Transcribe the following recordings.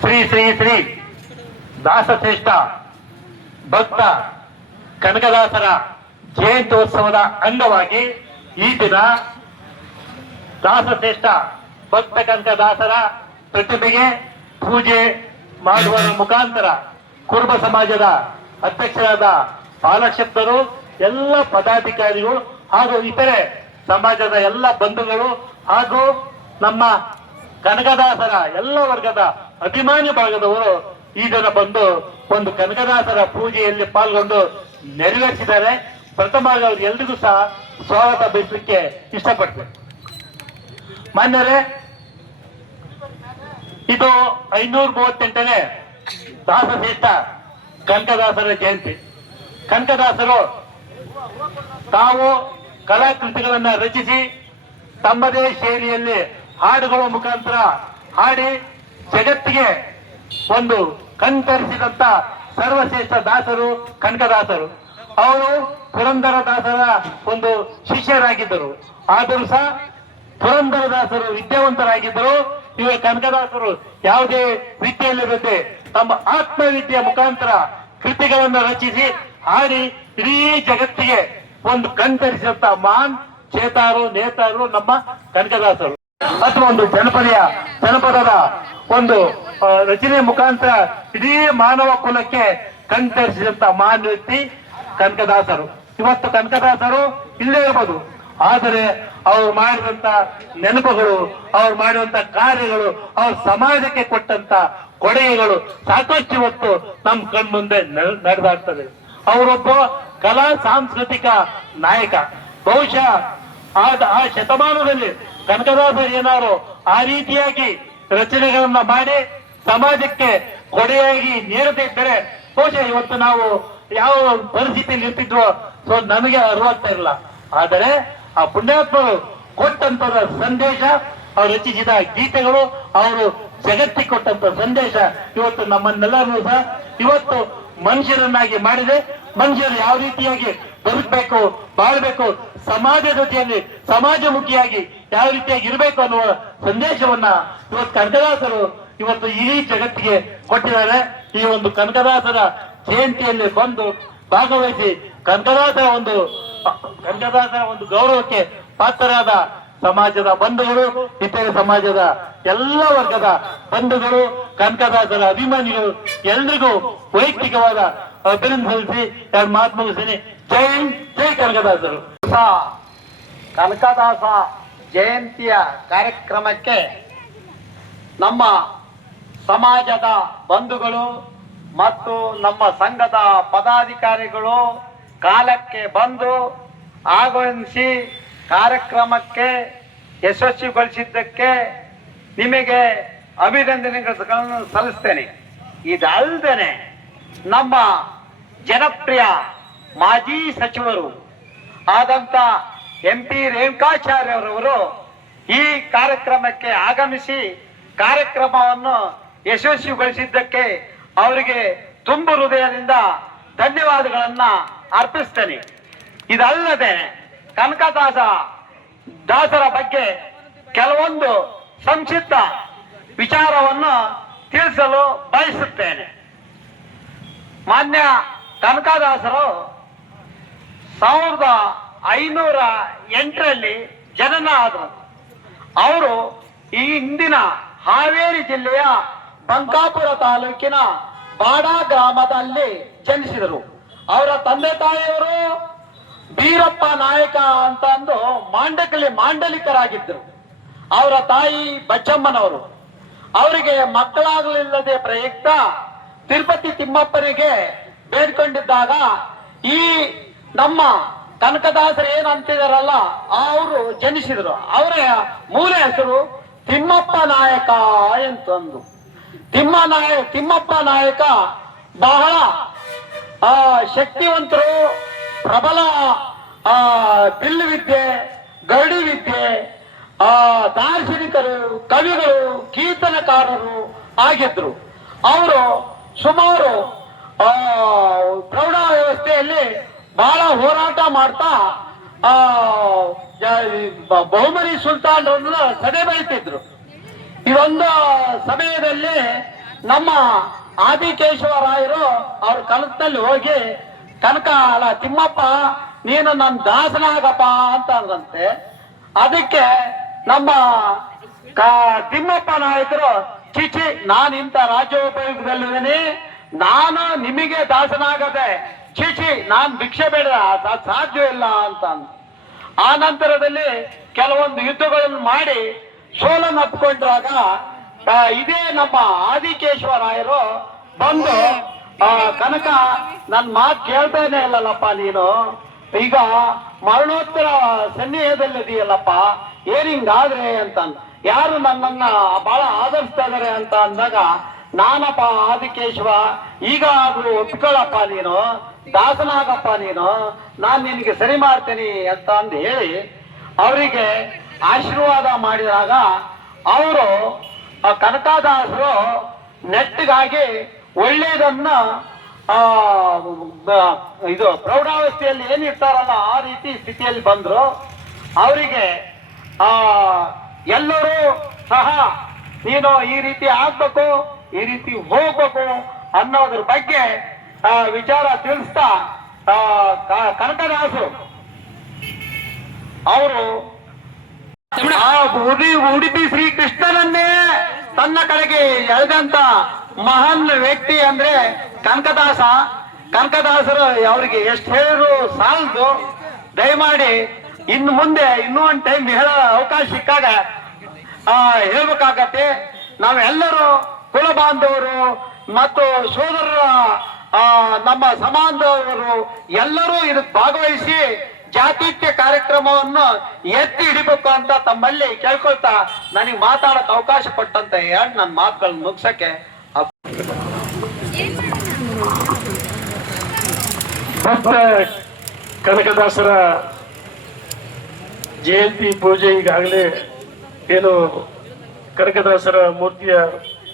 ಶ್ರೀ ಶ್ರೀ ಶ್ರೀ ದಾಸಶ್ರೇಷ್ಠ ಭಕ್ತ ಕನಕದಾಸರ ಜಯಂತ್ಯೋತ್ಸವದ ಅಂಗವಾಗಿ ಈ ದಿನ ದಾಸಶ್ರೇಷ್ಠ ಭಕ್ತ ಕನಕದಾಸರ ಪ್ರತಿಮೆಗೆ ಪೂಜೆ ಮಾಡುವ ಮುಖಾಂತರ ಕುರುಬ ಸಮಾಜದ ಅಧ್ಯಕ್ಷರಾದ ಪಾಲಕ್ಷಪ್ತರು ಎಲ್ಲ ಪದಾಧಿಕಾರಿಗಳು ಹಾಗೂ ಇತರೆ ಸಮಾಜದ ಎಲ್ಲ ಬಂಧುಗಳು ಹಾಗೂ ನಮ್ಮ ಕನಕದಾಸರ, ಎಲ್ಲ ವರ್ಗದ ಅಭಿಮಾನಿ ಭಾಗದವರು ಈ ಜನ ಬಂದು ಒಂದು ಕನಕದಾಸರ ಪೂಜೆಯಲ್ಲಿ ಪಾಲ್ಗೊಂಡು ನೆರವೇರಿಸಿದ್ದಾರೆ. ಪ್ರಥಮವಾಗಿ ಅವರು ಎಲ್ರಿಗೂ ಸಹ ಸ್ವಾಗತ ಬಯಸಲಿಕ್ಕೆ ಇಷ್ಟಪಡ್ತೇನೆ. ಮಾನ್ಯರೇ, ಇದು ಐನೂರ ಮೂವತ್ತೆಂಟನೇ ದಾಸಶ್ರೇಷ್ಠ ಕನಕದಾಸರ ಜಯಂತಿ. ಕನಕದಾಸರು ತಾವು ಕಲಾಕೃತಿಗಳನ್ನ ರಚಿಸಿ ತಮ್ಮದೇ ಶೈಲಿಯಲ್ಲಿ ಹಾಡುಗಳ ಮುಖಾಂತರ ಹಾಡಿ ಜಗತ್ತಿಗೆ ಒಂದು ಕಣ್ತರಿಸಿದಂತ ಸರ್ವಶ್ರೇಷ್ಠ ದಾಸರು ಕನಕದಾಸರು. ಅವರು ಪುರಂದರ ದಾಸರ ಒಂದು ಶಿಷ್ಯರಾಗಿದ್ದರು. ಆದರೂ ಸಹ ಪುರಂದರದಾಸರು ವಿದ್ಯಾವಂತರಾಗಿದ್ದರು. ಇವ ಕನಕದಾಸರು ಯಾವುದೇ ವಿದ್ಯೆಯಲ್ಲಿರುತ್ತೆ ತಮ್ಮ ಆತ್ಮವಿದ್ಯೆಯ ಮುಖಾಂತರ ಕೃತಿಗಳನ್ನು ರಚಿಸಿ ಹಾಡಿ ಇಡೀ ಜಗತ್ತಿಗೆ ಒಂದು ಕಣ್ತರಿಸಿದಂತ ಮಹಾನ್ ಚೇತಾರು, ನೇತಾರು ನಮ್ಮ ಕನಕದಾಸರು. ಅಥವಾ ಒಂದು ಜನಪದೀಯ, ಜನಪದದ ಒಂದು ರಚನೆ ಮುಖಾಂತರ ಇಡೀ ಮಾನವ ಕುಲಕ್ಕೆ ಕಣ್ತರಿಸಿದಂತ ಮಹಾನ್ ವ್ಯಕ್ತಿ ಕನಕದಾಸರು. ಇವತ್ತು ಕನಕದಾಸರು ಇಲ್ಲೇ ಇರಬಹುದು ಆದರೆ ಅವ್ರು ಮಾಡಿದಂತ ನೆನಪುಗಳು, ಅವ್ರು ಮಾಡಿದಂತ ಕಾರ್ಯಗಳು, ಅವ್ರ ಸಮಾಜಕ್ಕೆ ಕೊಟ್ಟಂತ ಕೊಡುಗೆಗಳು ಸಾಕಷ್ಟು ಇವತ್ತು ನಮ್ ಕಣ್ಮುಂದೆ ಮುಂದೆ ನಡೆದಾಡ್ತದೆ ಅವರೊಬ್ಬ ಕಲಾ ಸಾಂಸ್ಕೃತಿಕ ನಾಯಕ. ಬಹುಶಃ ಆ ಶತಮಾನದಲ್ಲಿ ಕನಕದಾಸರು ಆ ರೀತಿಯಾಗಿ ರಚನೆಗಳನ್ನ ಮಾಡಿ ಸಮಾಜಕ್ಕೆ ಕೊಡೆಯಾಗಿ ನೀಡದೇ ಇದ್ದರೆ ಬಹುಶಃ ಇವತ್ತು ನಾವು ಯಾವ ಪರಿಸ್ಥಿತಿಯಲ್ಲಿ ಇರ್ತಿದ್ವೋ, ಸೊ ನಮಗೆ ಅರಿವಾಗ್ತಾ ಇಲ್ಲ ಆದರೆ ಆ ಪುಣ್ಯಾತ್ಮರು ಕೊಟ್ಟಂತ ಸಂದೇಶ, ಅವ್ರು ರಚಿಸಿದ ಗೀತೆಗಳು, ಅವರು ಜಗತ್ತಿ ಕೊಟ್ಟಂತ ಸಂದೇಶ ಇವತ್ತು ನಮ್ಮನ್ನೆಲ್ಲರೂ ಸಹ ಇವತ್ತು ಮನುಷ್ಯರನ್ನಾಗಿ ಮಾಡಿದೆ. ಮನುಷ್ಯರು ಯಾವ ರೀತಿಯಾಗಿ ಬದುಕಬೇಕು, ಬಾಳ್ಬೇಕು ಸಮಾಜದ ಜೊತೆಯಲ್ಲಿ ಸಮಾಜಮುಖಿಯಾಗಿ ಯಾವ ರೀತಿಯಾಗಿ ಇರಬೇಕು ಅನ್ನುವ ಸಂದೇಶವನ್ನ ಇವತ್ತು ಕನಕದಾಸರು ಇವತ್ತು ಇಡೀ ಜಗತ್ತಿಗೆ ಕೊಟ್ಟಿದ್ದಾರೆ. ಈ ಒಂದು ಕನಕದಾಸರ ಜಯಂತಿಯಲ್ಲಿ ಬಂದು ಭಾಗವಹಿಸಿ ಕನಕದಾಸರ ಒಂದು ಕನಕದಾಸರ ಒಂದು ಗೌರವಕ್ಕೆ ಪಾತ್ರರಾದ ಸಮಾಜದ ಬಂಧುಗಳು, ಇತರೆ ಸಮಾಜದ ಎಲ್ಲ ವರ್ಗದ ಬಂಧುಗಳು, ಕನಕದಾಸರ ಅಭಿಮಾನಿಗಳು ಎಲ್ರಿಗೂ ವೈಯಕ್ತಿಕವಾದ ಅಭಿನಂದಿಸಿ ಎರಡು ಮಾತು ಜೈ ಜೈ ಕನಕದಾಸರು. ದಿವಸ ಕನಕದಾಸ ಜಯಂತಿಯ ಕಾರ್ಯಕ್ರಮಕ್ಕೆ ನಮ್ಮ ಸಮಾಜದ ಬಂಧುಗಳು ಮತ್ತು ನಮ್ಮ ಸಂಘದ ಪದಾಧಿಕಾರಿಗಳು ಕಾಲಕ್ಕೆ ಬಂದು ಆಗಮಿಸಿ ಕಾರ್ಯಕ್ರಮಕ್ಕೆ ಯಶಸ್ವಿಗೊಳಿಸಿದ್ದಕ್ಕೆ ನಿಮಗೆ ಅಭಿನಂದನೆಗಳನ್ನು ಸಲ್ಲಿಸ್ತೇನೆ. ಇದಲ್ಲದೆ ನಮ್ಮ ಜನಪ್ರಿಯ ಮಾಜಿ ಸಚಿವರು ಆದಂತ ಎಂ ಪಿ ರೇಣುಕಾಚಾರ್ಯರವರು ಈ ಕಾರ್ಯಕ್ರಮಕ್ಕೆ ಆಗಮಿಸಿ ಕಾರ್ಯಕ್ರಮವನ್ನು ಯಶಸ್ವಿಗೊಳಿಸಿದ್ದಕ್ಕೆ ಅವರಿಗೆ ತುಂಬು ಹೃದಯದಿಂದ ಧನ್ಯವಾದಗಳನ್ನ ಅರ್ಪಿಸ್ತೇನೆ. ಇದಲ್ಲದೆ ಕನಕದಾಸ ದಾಸರ ಬಗ್ಗೆ ಕೆಲವೊಂದು ಸಂಕ್ಷಿಪ್ತ ವಿಚಾರವನ್ನು ತಿಳಿಸಲು ಬಯಸುತ್ತೇನೆ. ಮಾನ್ಯ ಕನಕದಾಸರು ಸಾವಿರದ ಐನೂರ ಎಂಟರಲ್ಲಿ ಜನನ ಆದರು ಅವರು ಈ ಹಿಂದಿನ ಹಾವೇರಿ ಜಿಲ್ಲೆಯ ಬಂಕಾಪುರ ತಾಲೂಕಿನ ಬಾಡ ಗ್ರಾಮದಲ್ಲಿ ಜನಿಸಿದರು. ಅವರ ತಂದೆ ತಾಯಿಯವರು ಬೀರಪ್ಪ ನಾಯಕ ಅಂತ ಅಂದು ಮಾಂಡಕಲಿ ಮಾಂಡಲಿಕರಾಗಿದ್ದರು. ಅವರ ತಾಯಿ ಬಚ್ಚಮ್ಮನವರು. ಅವರಿಗೆ ಮಕ್ಕಳಾಗಲಿಲ್ಲದೆ ಪ್ರಯುಕ್ತ ತಿರುಪತಿ ತಿಮ್ಮಪ್ಪನಿಗೆ ಬೇಡ್ಕೊಂಡಿದ್ದಾಗ ಈ ನಮ್ಮ ಕನಕದಾಸರು ಏನ್ ಅಂತಿದಾರಲ್ಲ, ಅವರು ಜನಿಸಿದ್ರು. ಅವರ ಮೂಲ ಹೆಸರು ತಿಮ್ಮಪ್ಪ ನಾಯಕ ಎಂತಂದು ತಿಮ್ಮ ನಾಯ, ತಿಮ್ಮಪ್ಪ ನಾಯಕ ಬಹಳ, ಆ, ಶಕ್ತಿವಂತರು, ಪ್ರಬಲ, ಆ ಬಿಲ್ಲು ವಿದ್ಯೆ, ಗರಡಿ ವಿದ್ಯೆ, ಆ, ದಾರ್ಶನಿಕರು, ಕವಿಗಳು, ಕೀರ್ತನಕಾರರು ಆಗಿದ್ರು. ಅವರು ಸುಮಾರು, ಆ, ಪ್ರೌಢ ವ್ಯವಸ್ಥೆಯಲ್ಲಿ ಬಹಳ ಹೋರಾಟ ಮಾಡ್ತಾ, ಆ ಬಹುಮನಿ ಸುಲ್ತಾನರನ್ನ ಸದೆ ಬೈತಿದ್ರು ಒಂದು ಸಮಯದಲ್ಲಿ ನಮ್ಮ ಆದಿಕೇಶವರಾಯರು ಅವ್ರ ಕನಸಲ್ಲಿ ಹೋಗಿ, ಕನಕ, ಅಲ್ಲ, ತಿಮ್ಮಪ್ಪ, ನೀನು ನನ್ನ ದಾಸನಾಗಪ್ಪ ಅಂತ ಅಂದ್ರಂತೆ. ಅದಕ್ಕೆ ನಮ್ಮ ತಿಮ್ಮಪ್ಪ ನಾಯಕರು ಚಿಚಿ ನಾನು ಇಂಥ ರಾಜ್ಯೋಪಯೋಗದಲ್ಲಿದ್ದೀನಿ. ನಾನು ನಿಮಗೆ ದಾಸನಾಗದೆ ಚಿಚಿ ನಾನ್ ಭಿಕ್ಷೆ ಬೇಡ ಸಾಧ್ಯ ಇಲ್ಲ ಅಂತ. ಆ ನಂತರದಲ್ಲಿ ಕೆಲವೊಂದು ಯುದ್ಧಗಳನ್ನು ಮಾಡಿ ಸೋಲನ್ ಆ, ಇದೇ ನಮ್ಮ ಆದಿಕೇಶ್ವರಾಯರು ಬಂದು ಆ, ಕನಕ ನನ್ ಮಾತು ಕೇಳ್ತಾನೆ ಇಲ್ಲಲ್ಲಪ್ಪ ನೀನು ಈಗ ಮರಣೋತ್ತರ ಸನ್ನಿಹದಲ್ಲಿದೆಯಲ್ಲಪ್ಪ ಏನ್ ಹಿಂಗಾದ್ರೆ ಅಂತ ಯಾರು ನನ್ನನ್ನ ಬಹಳ ಆದರಿಸ್ತಾ ಇದಾರೆ ಅಂತ ಅಂದಾಗ ನಾನಪ್ಪ ಆದಿಕೇಶವ ಈಗ ಆದ್ರೂ ಒಪ್ಕೊಳ್ಳಪ್ಪ ನೀನು, ದಾಸನಾಗಪ್ಪ ನೀನು, ನಾನು ನಿನಗೆ ಸರಿ ಮಾಡ್ತೀನಿ ಅಂತ ಅಂದು ಹೇಳಿ ಅವರಿಗೆ ಆಶೀರ್ವಾದ ಮಾಡಿದಾಗ ಅವರು ಕನಕದಾಸರು ನೆಟ್ಟಗಾಗಿ ಒಳ್ಳೆಯದನ್ನ ಆ ಇದು ಪ್ರೌಢಾವಸ್ಥೆಯಲ್ಲಿ ಏನಿರ್ತಾರಲ್ಲ ಆ ರೀತಿ ಸ್ಥಿತಿಯಲ್ಲಿ ಬಂದರು. ಅವರಿಗೆ, ಆ, ಎಲ್ಲರೂ ಸಹ ನೀನು ಈ ರೀತಿ ಆಗ್ಬೇಕು ಈ ರೀತಿ ಹೋಗ್ಬೇಕು ಅನ್ನೋದ್ರ ಬಗ್ಗೆ ಆ, ವಿಚಾರ ತಿಳಿಸ್ತಾ ಕನಕದಾಸರು ಅವರು ಆ ಉಡಿ ಉಡುಪಿ ಶ್ರೀಕೃಷ್ಣನನ್ನೇ ತನ್ನ ಕಡೆಗೆ ಎಳೆದಂತ ಮಹಾನ್ ವ್ಯಕ್ತಿ ಅಂದ್ರೆ ಕನಕದಾಸ. ಕನಕದಾಸರು ಅವರಿಗೆ ಎಷ್ಟು ಹೇಳಿದ್ರು ಸಾಲದು. ದಯಮಾಡಿ ಇನ್ನು ಮುಂದೆ ಇನ್ನೂ ಒಂದು ಟೈಮ್ ಹೇಳೋ ಅವಕಾಶ ಸಿಕ್ಕಾಗ ಆ ಹೇಳ್ಬೇಕಾಗತ್ತೆ. ನಾವೆಲ್ಲರೂ ಕುಲ ಬಾಂಧವರು ಮತ್ತು ಸೋದರರ ನಮ್ಮ ಸಮಾಜದವರು ಎಲ್ಲರೂ ಇದಕ್ಕೆ ಭಾಗವಹಿಸಿ ಜಾತಿತ್ಯ ಕಾರ್ಯಕ್ರಮವನ್ನು ಎತ್ತಿ ಹಿಡಿಬೇಕು ಅಂತ ತಮ್ಮಲ್ಲಿ ಕೇಳ್ಕೊಳ್ತಾ ನನಗೆ ಮಾತಾಡಕ್ ಅವಕಾಶ ಕೊಟ್ಟಂತ ಹೇಳಿ ನನ್ನ ಮಾತುಗಳನ್ನ ಮುಗಿಸಕ್ಕೆ. ಕನಕದಾಸರ ಜಯಂತಿ ಪೂಜೆ ಈಗಾಗಲೇ ಏನು ಕನಕದಾಸರ ಮೂರ್ತಿಯ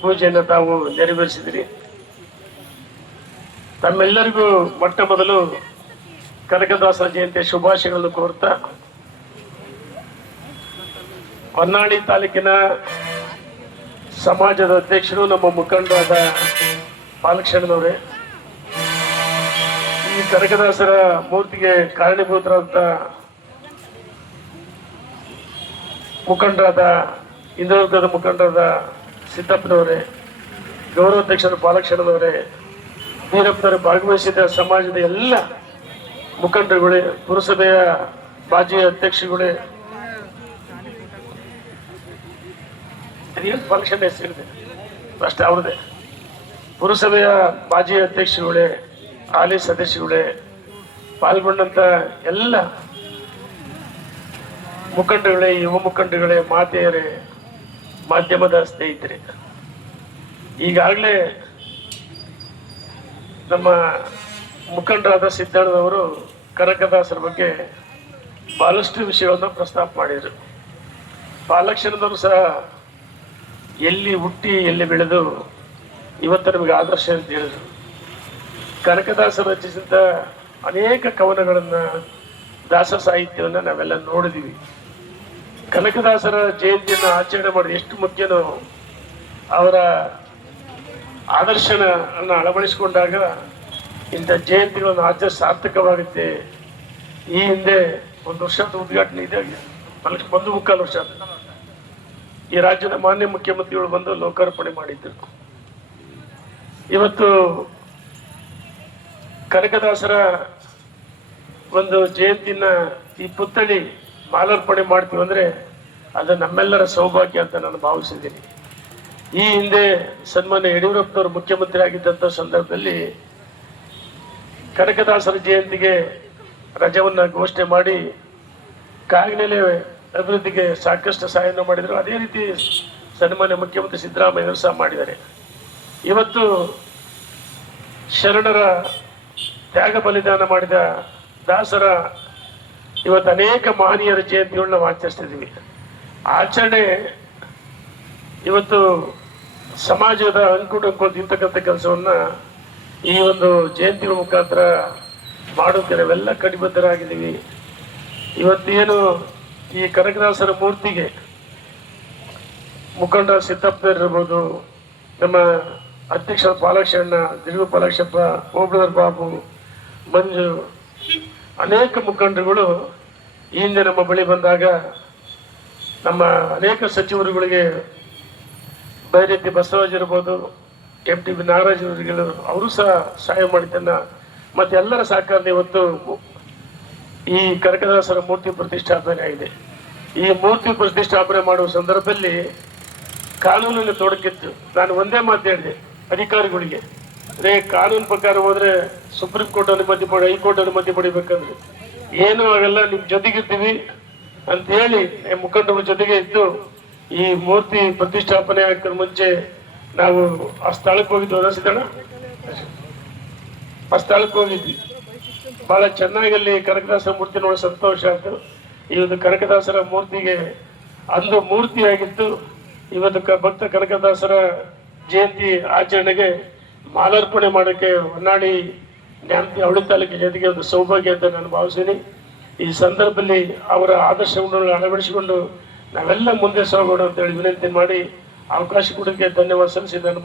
ಪೂಜೆಯನ್ನು ತಾವು ನೆರವೇರಿಸಿದಿರಿ. ತಮ್ಮೆಲ್ಲರಿಗೂ ಮೊಟ್ಟ ಮೊದಲು ಕನಕದಾಸರ ಜಯಂತಿಯ ಶುಭಾಶಯಗಳನ್ನು ಕೋರ್ತಾ, ಹೊನ್ನಾಳಿ ತಾಲೂಕಿನ ಸಮಾಜದ ಅಧ್ಯಕ್ಷರು, ನಮ್ಮ ಮುಖಂಡರಾದ ಪಾಲಕ್ಷಣ್ಣನವರೇ ಈ ಕನಕದಾಸರ ಮೂರ್ತಿಗೆ ಕಾರಣೀಭೂತರಾದ ಮುಖಂಡರಾದ ಇಂದ್ರದ ಮುಖಂಡರಾದ ಸಿದ್ದಪ್ಪನವರೇ, ಗೌರವಾಧ್ಯಕ್ಷರು ಬಾಲಕ್ಷಣದವರೇ, ವೀರಪ್ಪನವರು, ಭಾಗವಹಿಸಿದ ಸಮಾಜದ ಎಲ್ಲ ಮುಖಂಡರುಗಳೇ, ಪುರಸಭೆಯ ಮಾಜಿ ಅಧ್ಯಕ್ಷಗಳೇ ಫಂಕ್ಷನ್ ಹೆಸರಿದೆ ಅಷ್ಟೇ ಅವ್ರದೇ ಪುರಸಭೆಯ ಮಾಜಿ ಅಧ್ಯಕ್ಷಗಳೇ ಹಾಲಿ ಸದಸ್ಯಗಳೇ ಪಾಲ್ಗೊಂಡಂತ ಎಲ್ಲ ಮುಖಂಡಗಳೇ ಯುವ ಮುಖಂಡಗಳೇ ಮಾತೆಯರೇ ಮಾಧ್ಯಮದ ಸ್ನೇಹಿತರೆ, ಈಗಾಗಲೇ ನಮ್ಮ ಮುಖಂಡರಾದ ಸಿದ್ದಣ್ಣನವರು ಕನಕದಾಸರ ಬಗ್ಗೆ ಬಹಳಷ್ಟು ವಿಷಯವನ್ನು ಪ್ರಸ್ತಾಪ ಮಾಡಿದರು. ಬಾಲಕ್ಷಣದವರು ಸಹ ಎಲ್ಲಿ ಹುಟ್ಟಿ, ಎಲ್ಲಿ ಬೆಳೆದು, ಇವತ್ತು ನಮಗೆ ಆದರ್ಶ ಅಂತ ಹೇಳಿದರು. ಕನಕದಾಸರು ರಚಿಸಿದ ಅನೇಕ ಕವನಗಳನ್ನು ದಾಸ ಸಾಹಿತ್ಯವನ್ನು ನಾವೆಲ್ಲ ನೋಡಿದೀವಿ. ಕನಕದಾಸರ ಜಯಂತಿಯನ್ನು ಆಚರಣೆ ಮಾಡೋದು ಎಷ್ಟು ಮುಖ್ಯನೋ ಅವರ ಆದರ್ಶನ ಅಳವಡಿಸಿಕೊಂಡಾಗ ಇಂಥ ಜಯಂತಿಗಳನ್ನು ಆಚರಿಸ ಸಾರ್ಥಕವಾಗುತ್ತೆ ಈ ಹಿಂದೆ ಒಂದು ವರ್ಷದ ಉದ್ಘಾಟನೆ ಇದೆ ಒಂದು ಮುಕ್ಕಾಲು ವರ್ಷ. ಈ ರಾಜ್ಯದ ಮಾನ್ಯ ಮುಖ್ಯಮಂತ್ರಿಗಳು ಬಂದು ಲೋಕಾರ್ಪಣೆ ಮಾಡಿದ್ದರು ಇವತ್ತು ಕನಕದಾಸರ ಒಂದು ಜಯಂತಿನ ಈ ಪುತ್ಥಳಿ ಮಾಲಾರ್ಪಣೆ ಮಾಡ್ತೀವಿ ಅಂದ್ರೆ ಅದು ನಮ್ಮೆಲ್ಲರ ಸೌಭಾಗ್ಯ ಅಂತ ನಾನು ಭಾವಿಸಿದ್ದೀನಿ. ಈ ಹಿಂದೆ ಸನ್ಮಾನ್ಯ ಯಡಿಯೂರಪ್ಪನವರು ಮುಖ್ಯಮಂತ್ರಿ ಆಗಿದ್ದಂಥ ಸಂದರ್ಭದಲ್ಲಿ ಕನಕದಾಸರ ಜಯಂತಿಗೆ ರಜವನ್ನು ಘೋಷಣೆ ಮಾಡಿ ಕಾಗಿನೆಲೆ ಅಭಿವೃದ್ಧಿಗೆ ಸಾಕಷ್ಟು ಸಹಾಯವನ್ನು ಮಾಡಿದರು. ಅದೇ ರೀತಿ ಸನ್ಮಾನ್ಯ ಮುಖ್ಯಮಂತ್ರಿ ಸಿದ್ದರಾಮಯ್ಯ ಸಹ ಮಾಡಿದ್ದಾರೆ. ಇವತ್ತು ಶರಣರ ತ್ಯಾಗ ಬಲಿದಾನ ಮಾಡಿದ ದಾಸರ ಇವತ್ತು ಅನೇಕ ಮಹನೀಯರ ಜಯಂತಿಗಳನ್ನ ನಾವು ಆಚರಿಸ್ತಿದ್ದೀವಿ ಆಚರಣೆ ಇವತ್ತು ಸಮಾಜದ ಅಂಕುಟಂಕು ತಿಂತಕ್ಕಂಥ ಕೆಲಸವನ್ನ ಈ ಒಂದು ಜಯಂತಿಗಳ ಮುಖಾಂತರ ಮಾಡೋಕೆ ನಾವೆಲ್ಲ ಕಟಿಬದ್ಧರಾಗಿದ್ದೀವಿ. ಇವತ್ತೇನು ಈ ಕನಕದಾಸರ ಮೂರ್ತಿಗೆ ಮುಖಂಡ ಸಿದ್ದಪ್ಪನವ್ರಿರ್ಬೋದು, ನಮ್ಮ ಅಧ್ಯಕ್ಷ ಪಾಲಾಕ್ಷಣ್ಣ ದಿಲ್ಗು ಪಾಲಾಕ್ಷಪ್ಪ ಓಬಳದರ್ ಬಾಬು, ಮಂಜು, ಅನೇಕ ಮುಖಂಡರುಗಳು ಈ ಹಿಂದೆ ನಮ್ಮ ಬಳಿ ಬಂದಾಗ ನಮ್ಮ ಅನೇಕ ಸಚಿವರುಗಳಿಗೆ ಬೈರೆಡ್ಡಿ ಬಸವರಾಜ್ ಇರ್ಬೋದು, ಎಂ ಟಿ ಬಿ ನಾಗರಾಜ್ ಅವರು ಸಹ ಸಹಾಯ ಮಾಡಿದ್ದನ್ನು ಮತ್ತೆ ಎಲ್ಲರ ಸಹಕಾರದ ಇವತ್ತು ಈ ಕನಕದಾಸರ ಮೂರ್ತಿ ಪ್ರತಿಷ್ಠಾಪನೆ ಆಗಿದೆ. ಈ ಮೂರ್ತಿ ಪ್ರತಿಷ್ಠಾಪನೆ ಮಾಡುವ ಸಂದರ್ಭದಲ್ಲಿ ಕಾನೂನಿನ ತೊಡಕಿತ್ತು. ನಾನು ಒಂದೇ ಮಾತು ಹೇಳಿದೆ, ಅಧಿಕಾರಿಗಳಿಗೆ. ಅದೇ ಕಾನೂನು ಪ್ರಕಾರ ಹೋದರೆ ಸುಪ್ರೀಂ ಕೋರ್ಟ್ ಅನುಮತಿ ಪಡಿ, ಹೈಕೋರ್ಟ್ ಅನುಮತಿ ಪಡಿಬೇಕಂದ್ರೆ. ಏನೂ ಆಗಲ್ಲ ನಿಮ್ ಜೊತೆಗಿರ್ತೀವಿ ಅಂತ ಹೇಳಿ ಮುಖಂಡರು ಜೊತೆಗೆ ಇದ್ದು ಈ ಮೂರ್ತಿ ಪ್ರತಿಷ್ಠಾಪನೆ ಆಗಕ್ಕೆ ಮುಂಚೆ ನಾವು ಆ ಸ್ಥಳಕ್ಕೆ ಹೋಗಿದ್ವಿ ಅನಿಸಿದಣ ಆ ಸ್ಥಳಕ್ಕೆ ಹೋಗಿದ್ವಿ. ಬಹಳ ಚೆನ್ನಾಗಿ ಅಲ್ಲಿ ಕನಕದಾಸರ ಮೂರ್ತಿ ನೋಡಿ ಸಂತೋಷ ಆಯ್ತು. ಒಂದು ಕನಕದಾಸರ ಮೂರ್ತಿಗೆ ಅಂದು ಮೂರ್ತಿಯಾಗಿತ್ತು ಇವತ್ತು ಭಕ್ತ ಕನಕದಾಸರ ಜಯಂತಿ ಆಚರಣೆಗೆ ಮಾಲಾರ್ಪಣೆ ಮಾಡೋಕ್ಕೆ ಹೊನ್ನಾಳಿ ಅವಳಿ ತಾಲೂಕಿನ ಜೊತೆಗೆ ಒಂದು ಸೌಭಾಗ್ಯ ಅಂತ ನಾನು ಭಾವಿಸ್ತೀನಿ. ಈ ಸಂದರ್ಭದಲ್ಲಿ ಅವರ ಆದರ್ಶಗಳನ್ನು ಅಳವಡಿಸಿಕೊಂಡು ನಾವೆಲ್ಲ ಮುಂದೆ ಸಾಗೋಣ ಅಂತ ಹೇಳಿ ವಿನಂತಿ ಮಾಡಿ ಅವಕಾಶ ಕೊಡೋಕ್ಕೆ ಧನ್ಯವಾದ ಸಲ್ಲಿಸಿ ನನ್ನ